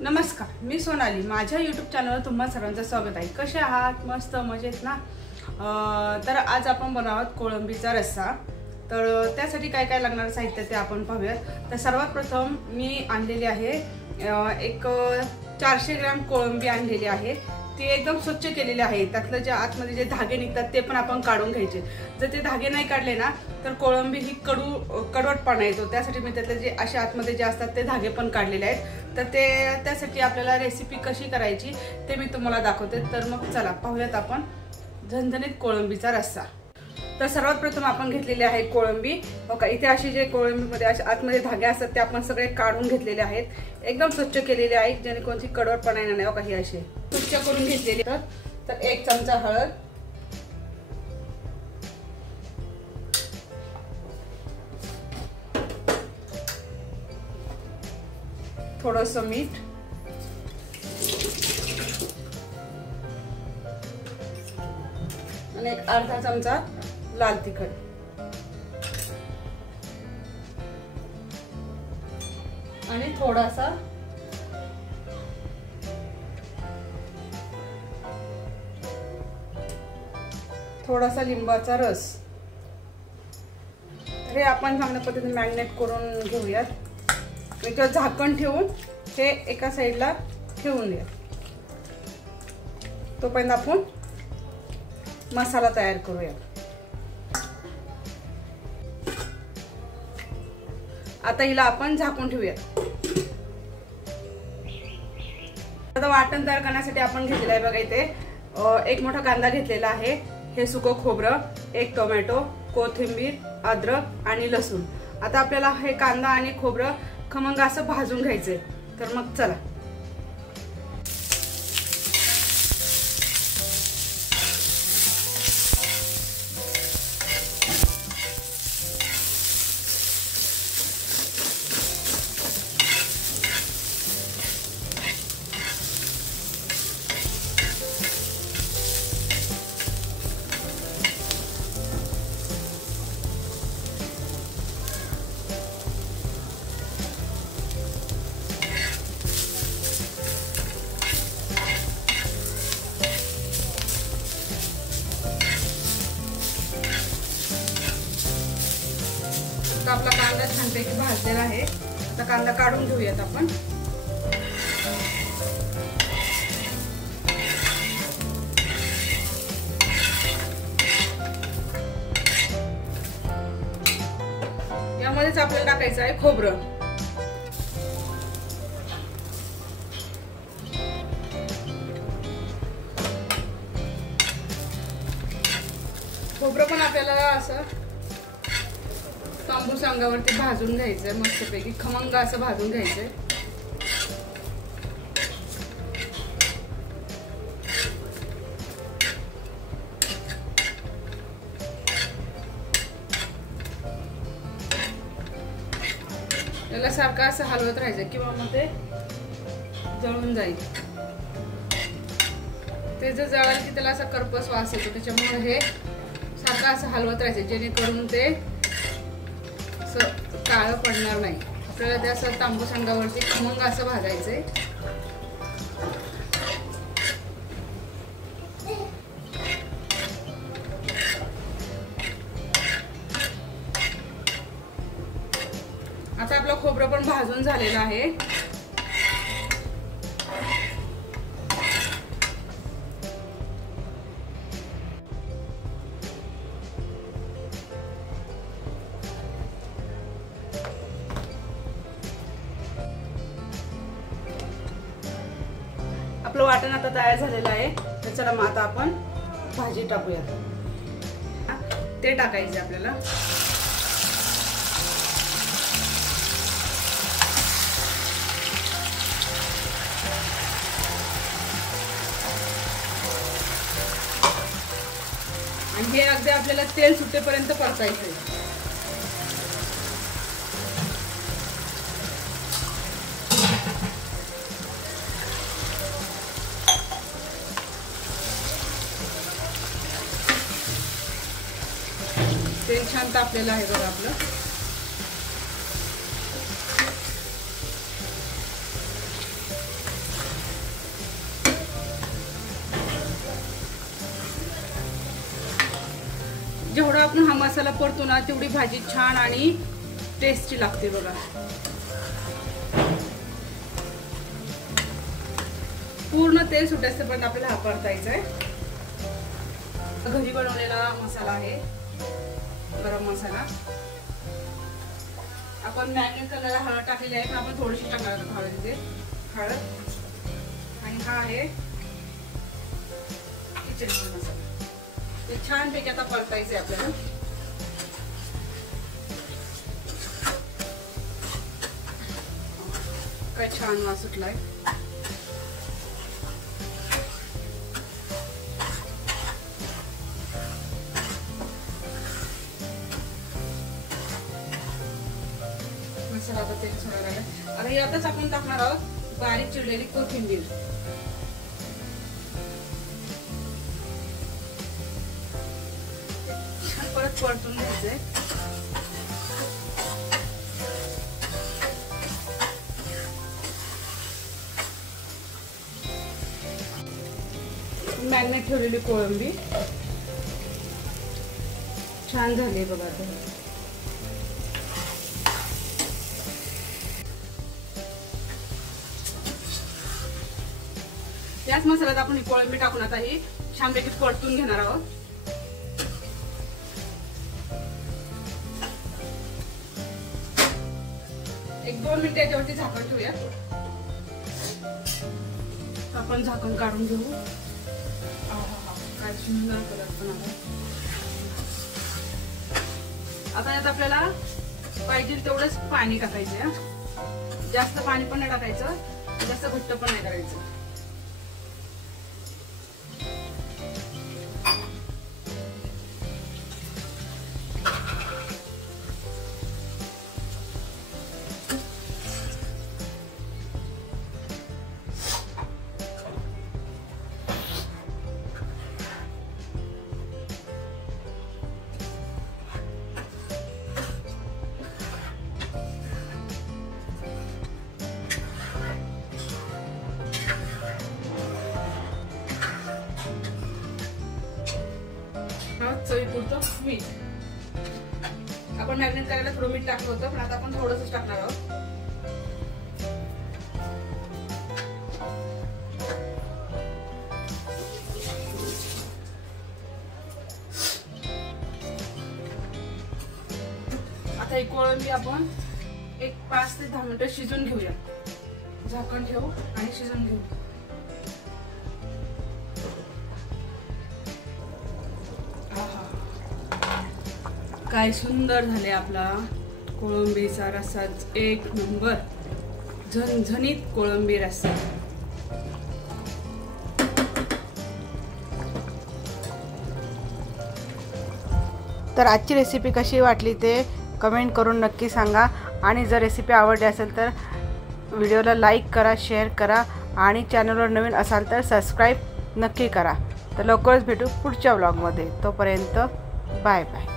नमस्कार, मी सोनाली. माझ्या यूट्यूब चॅनलवर तुम्हा सर्वांचं स्वागत आहे. कसे आहात? मस्त मजेत ना? तर आज आपण बनवत कोळंबीचा रस्सा. तर त्यासाठी काय काय लागणार साहित्य ते आपण पाहूयात. तर सर्वात प्रथम मी आणलेली आहे एक 400 ग्रॅम कोळंबी आणलेली आहे. ती एकदम स्वच्छ केलेली आहे. त्यातलं जे आतमध्ये जे धागे निघतात ते पण आपण काढून घ्यायचे. जर ते धागे नाही काढले ना तर कोळंबी ही कडवटपणा येतो. त्यासाठी मी त्यातले जे असे आतमध्ये जे असतात ते धागे पण काढलेले आहेत. तर त्यासाठी आपल्याला रेसिपी कशी करायची ते मी तुम्हाला दाखवते. तर मग चला पाहूयात आपण झणझणीत कोळंबीचा रस्सा. तर सर्वात प्रथम आपण घेतलेले आहे कोळंबी. बघा इथे अशी जे कोळंबीमध्ये असे आतमध्ये धागे असतात ते आपण सगळे काढून घेतलेले आहेत. एकदम स्वच्छ केलेले आहेत जेणे कोणती कडवटपणा येणार नाही. बघा ही अशी स्वच्छ करून घेतलेली. तर 1 चमचा हळद, थोडंसं मीठ, आणि 1 अर्धा चमचा लाल तिखट, आणि थोडासा लिंबाचा रस. हे आपण चांगल्या पद्धतीने मॅरिनेट करून घेऊयात. याच्यावर झाकण ठेवून हे एका साईडला ठेवून द्या. तोपर्यंत आपण मसाला तयार करूया. आता हिला आपण झाकून ठेवूया. आता वाटण तयार करण्यासाठी आपण घेतलेला आहे. बघा इथे 1 मोठा कांदा घेतलेला आहे. हे सुकं खोबरं, 1 टोमॅटो, कोथिंबीर, अद्रक आणि लसूण. आता आपल्याला हे कांदा आणि खोबरं खमंग असं भाजून घ्यायचंय. तर मग चला. आपला कांदा छानपैकी भाजलेला आहे. आता कांदा काढून घेऊयात आपण. यामध्येच आपल्याला टाकायचं आहे खोबरं. खोबरं पण आपल्याला असं तांबूस अंगावरती भाजून घ्यायचंय. मस्तपैकी खमंग असं भाजून घ्यायचंय. याला सारखं असं हलवत राहायचं किंवा मग ते जळून जाईल. ते जर जळालं की त्याला असा करपस वास येतो. त्याच्यामुळे हे सारखं असं हलवत राहायचं जेणेकरून ते काळं पडणार नाही. आपल्याला ते असं तांबूस अंगावरती खमंग असं भाजायचंय. आता आपलं खोबरं पण भाजून झालेलं आहे. आपलं वाटण आता तयार झालेलं आहे. तर चला मग आता आपण भाजी टाकूया. ते टाकायचे आपल्याला. आणि हे अगदी आपल्याला तेल सुटेपर्यंत परतायचंय. तेल छान तापलेलं आहे बघा आपलं. जेवढा आपण हा मसाला परतो ना तेवढी भाजी छान आणि टेस्टी लागते बघा। पूर्ण तेल सुटेपर्यंत आपल्याला हा परतायचा आहे। घरी बनवलेला मसाला आहे, गरम मसाला। आपण मॅरिनेट करायला हळद टाकलेली आहे, पण आपण थोडीशी टाकणार आहोत हळदीचे हळद। आणि हा आहे किचन मसाला। ते छान पैकी आता परतायचे आपल्याला। काय छान वास सुटलाय। मसाला आता तेल सोडायला लागला। आता यातच आपण टाकणार आहोत बारीक चिरलेली कोथिंबीर। परत परतून घ्यायचंय। मॅरिनेट ठेवलेली कोळंबी छान झाली बघा। आता याच मसाल्यात आपण ही कोळंबी टाकून आता ही छानपैकी परतून घेणार आहोत। एक 2 मिनिटे याच्यावरती झाकण ठेवूया। आपण झाकण काढून घेऊ। काय सुंदर कलर पण आला। आता यात आपल्याला पाहिजे तेवढंच पाणी टाकायचं। जास्त पाणी पण नाही टाकायचं, जास्त घट्ट पण नाही करायचं। चवीपुरतं मीठ। आपण मॅरिनेट करायला थोडं मीठ टाकलं होतं, पण आता आपण थोडंसं टाकणार आहोत। आता ही कोळंबी आपण एक 5 ते 10 मिनिटं शिजून घेऊया। झाकण ठेवू आणि शिजून घेऊ। काय सुंदर झाले आपला कोळंबीचा रस्सा। एक नंबर झणझणीत कोळंबी रस्सा। तर आजची रेसिपी कशी वाटली ते कमेंट करून नक्की सांगा। आणि जर रेसिपी आवडली असेल तर व्हिडिओला लाईक करा, शेअर करा आणि चॅनलवर नवीन असाल तर सबस्क्राईब नक्की करा। तर लवकरच भेटू पुढच्या व्लॉगमध्ये। तोपर्यंत बाय बाय।